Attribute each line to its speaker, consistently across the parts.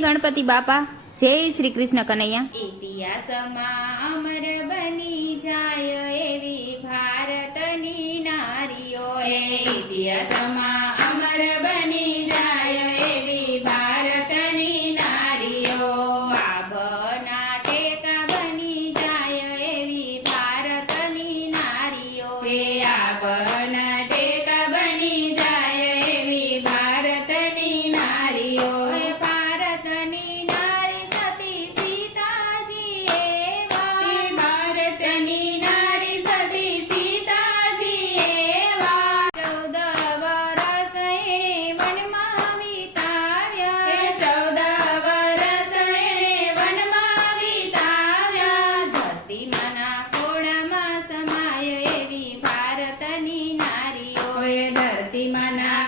Speaker 1: ગણપતિ બાપા. જય શ્રી કૃષ્ણ કનૈયા. ઇતિહાસમાં અમર બની જાય એવી ભારતની નારીઓ ઇતિહાસમાં Dimana.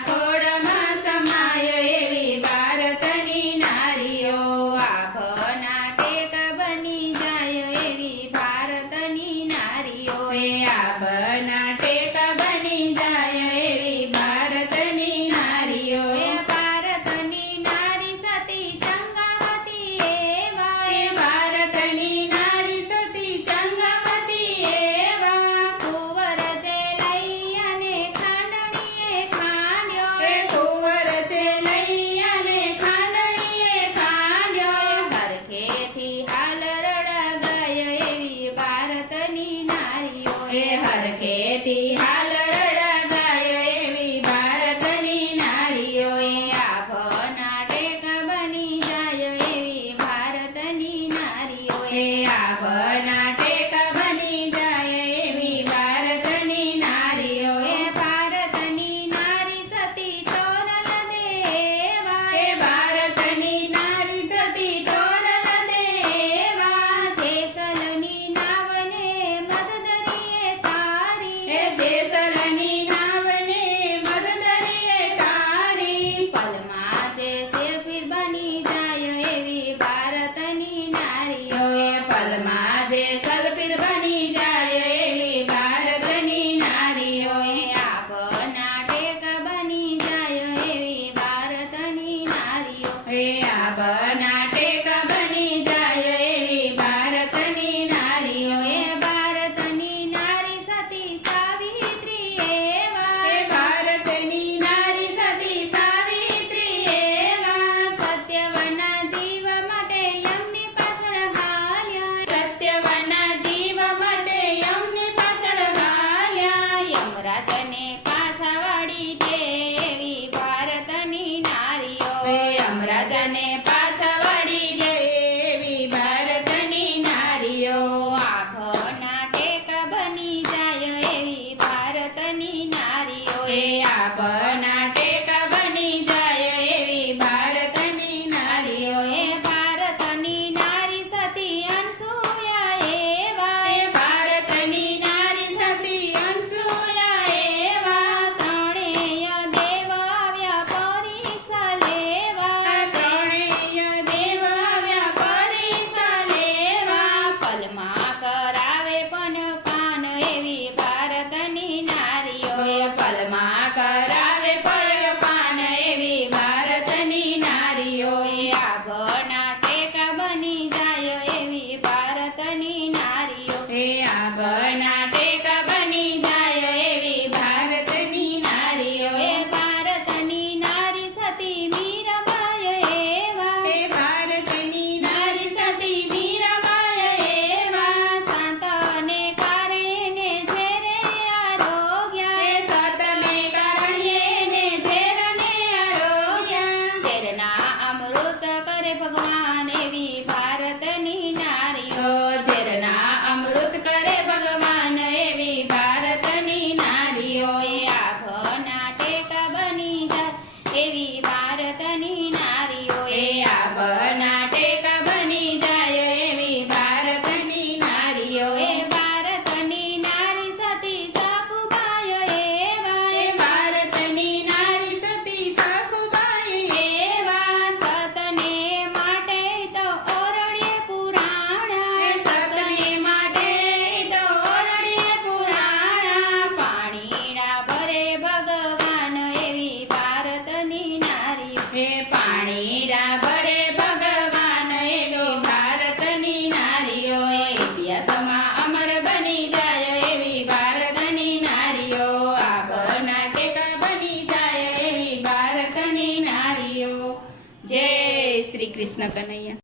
Speaker 2: કૃષ્ણ કનૈયા